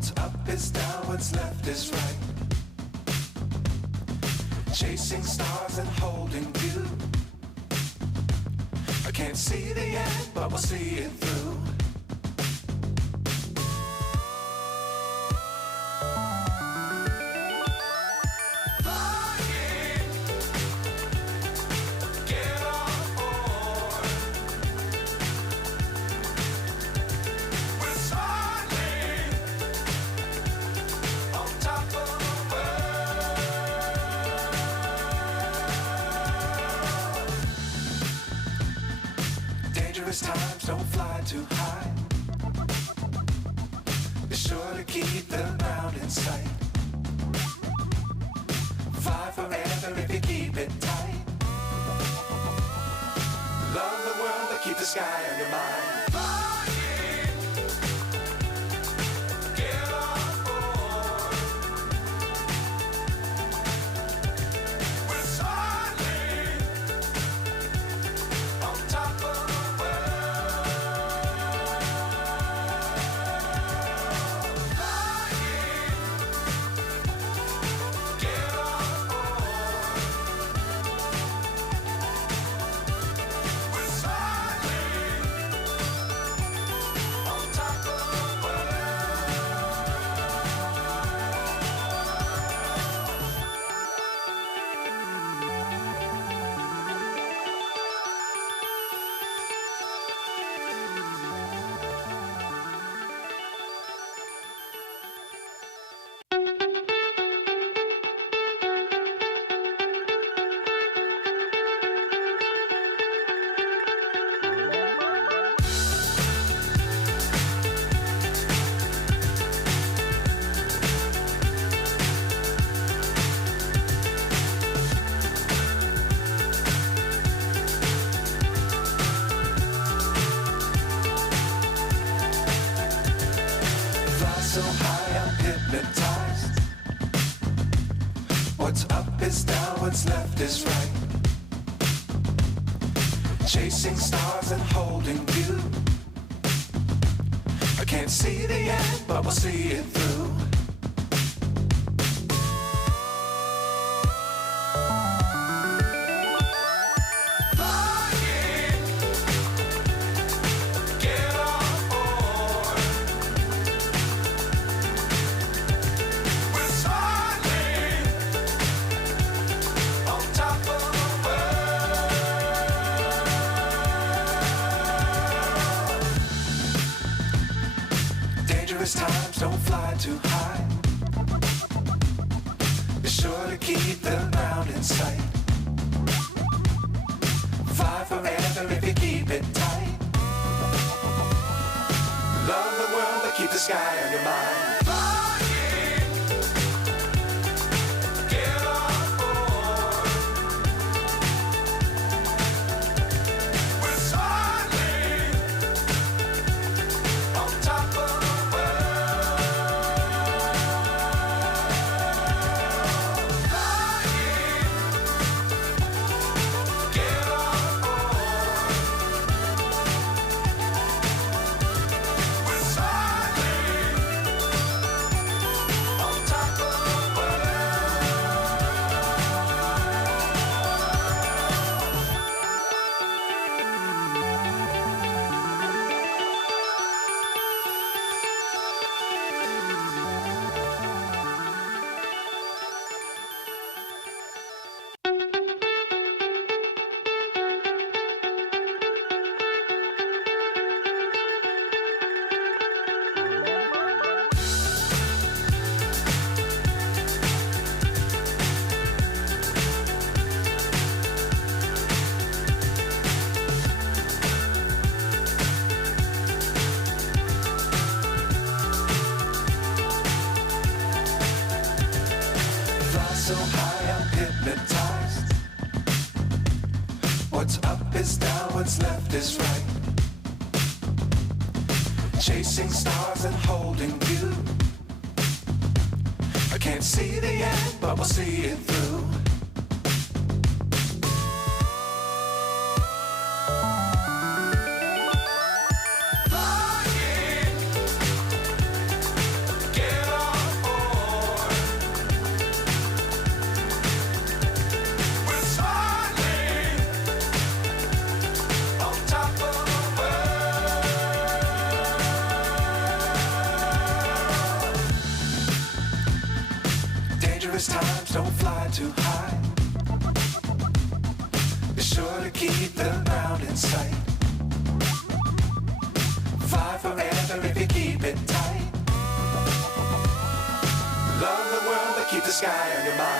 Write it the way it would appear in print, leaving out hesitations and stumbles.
What's up is down, what's left is right. Chasing stars and holding you. I can't see the end, but we'll see it through. Times don't fly too high. Be sure to keep the ground in sight. Fly forever if you keep it tight. Love the world but keep the sky on your mind. So high I'm hypnotized. What's up is down, what's left is right. Chasing stars and holding you. I can't see the end, but we'll see it through. Times don't fly too high. Be sure to keep the ground in sight. Fly forever if you keep it tight. Love the world but keep the sky on your mind. So high I'm hypnotized. What's up is down, what's left is right. Chasing stars and holding you. I can't see the end, but we'll see it through. Flying, get Dangerous times, don't fly too high. Be sure to keep the ground in sight. Fly forever if you keep it tight. Love the world, but keep the sky on your mind.